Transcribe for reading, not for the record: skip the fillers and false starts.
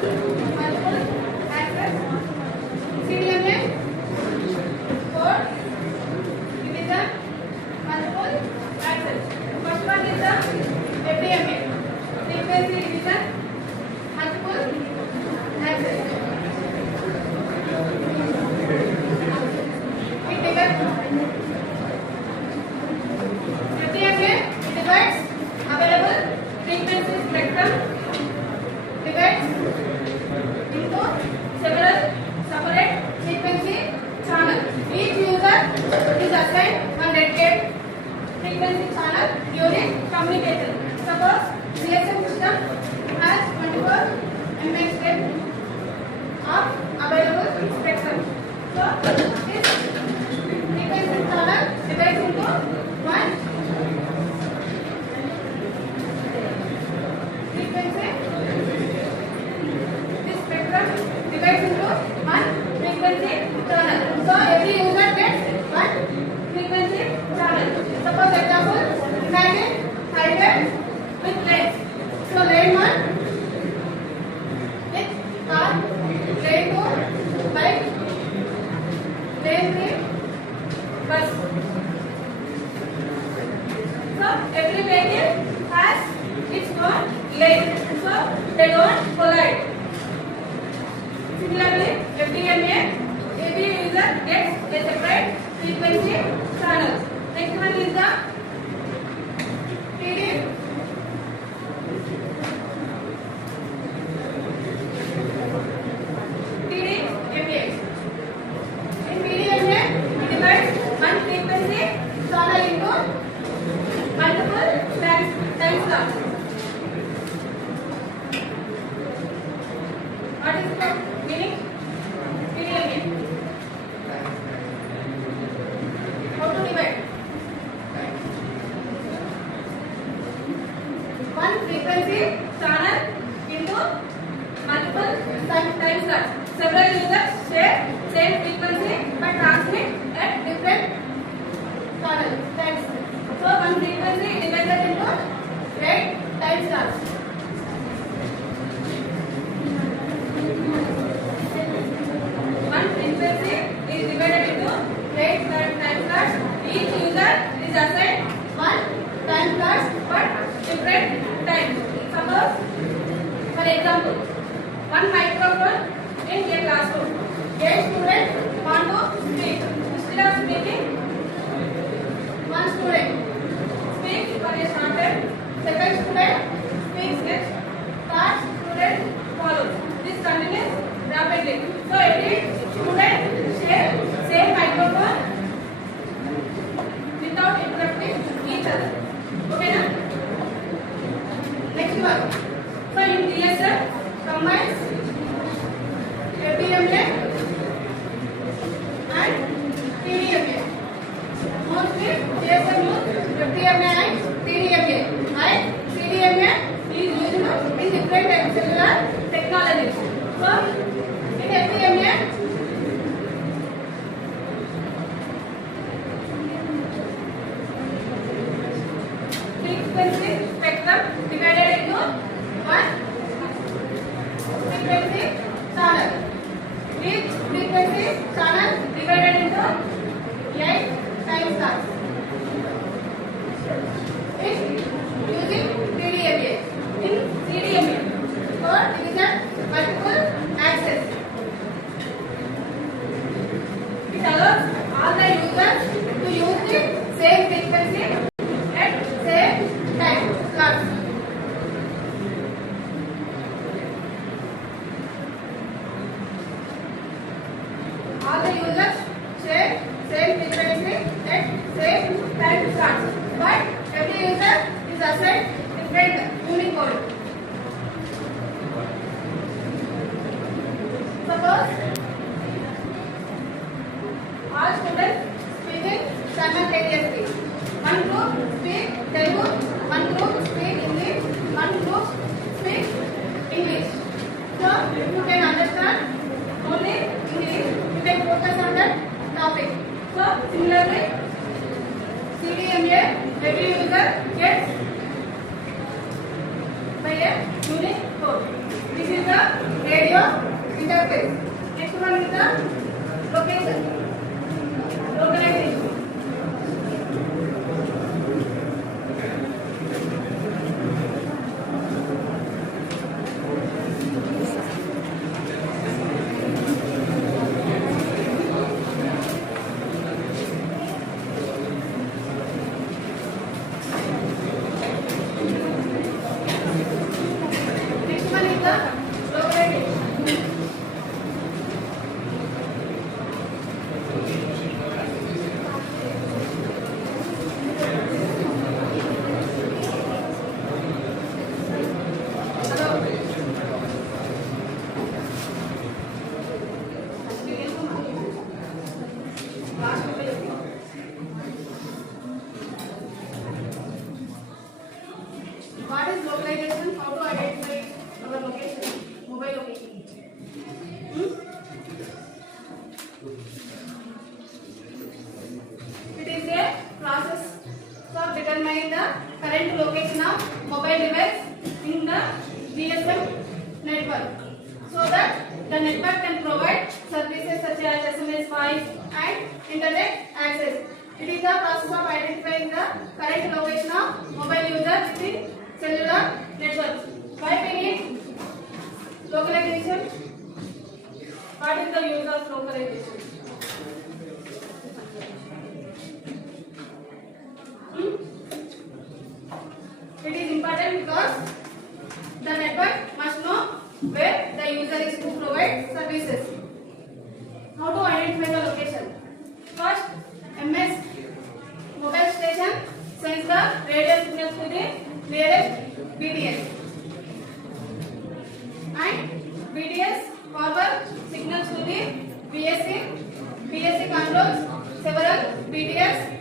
multiple access. CDMA code division multiple access. First one is the FDMA frequency division multiple access. It divides FDMA divides available frequency spectrum divides into several separate frequency channels. Each user is assigned one dedicated frequency channel during communication. Suppose GSM system has 24 MHz of available spectrum. So this frequency channel divides into one frequency. This spectrum divides into one frequency channel. So every user gets one frequency channel. Suppose example, imagine highway with lanes. So lane 1 with car, lane 2 bike, lane 3 bus. So every vehicle has its own lane. So they don't collide. Similarly, FDMA, every user gets a separate frequency channel. Next one is the TD. TDMA. In TDMA, it divides one frequency channel into multiple time slots. What is the meaning? TDMA. How to divide? One frequency channel into multiple time slots. Several users share same frequency but transmit at different times. So one frequency is divided into 8 time slots. One frequency is divided into 8 time slots. Each user is assigned one time slot for different times. Suppose, for example, one microphone in a classroom. A student want to speak. Instead of speaking, one student speaks for a short time. Second student speaks next. Third student follows. This continues rapidly. So every student shares same microphone without interrupting each other. Okay, na? Next one. So in DSM combines FDMA and TDMA. Mostly DSM use FDMA and TDMA. And CDMA is used in different cellular technologies. So in FDMA, frequency spectrum divided into one frequency channel. Each frequency channel divided into 8 time slots. In using TDMA. In CDMA, for division multiple access. It allows all the users to use the same frequency at same time slots. All the users share same frequency at same time slots, but every user is assigned different unique code. Suppose all students speaking simultaneously. One group speak Telugu, one group speak English, one group speak English. So you can understand only English. You can focus on that topic. So similarly, CDMA, every user gets by a unique code. This is the radio interface. Next one is the location. Localization. Next one is the localization. What is localization? How to identify our location? Mobile location. It is a process for determining the current location of mobile device in the GSM network, so that the network can provide services such as SMS, voice, and internet access. It is the process of identifying the current location of mobile user within cellular network. Why we need localization? What is the use of localization? It is important because the network must know where the user is to provide services. How to identify the location? First, MS mobile station sends the radio signals to the nearest BTS, and BTS forward signals to the BSC. BSC controls several BTS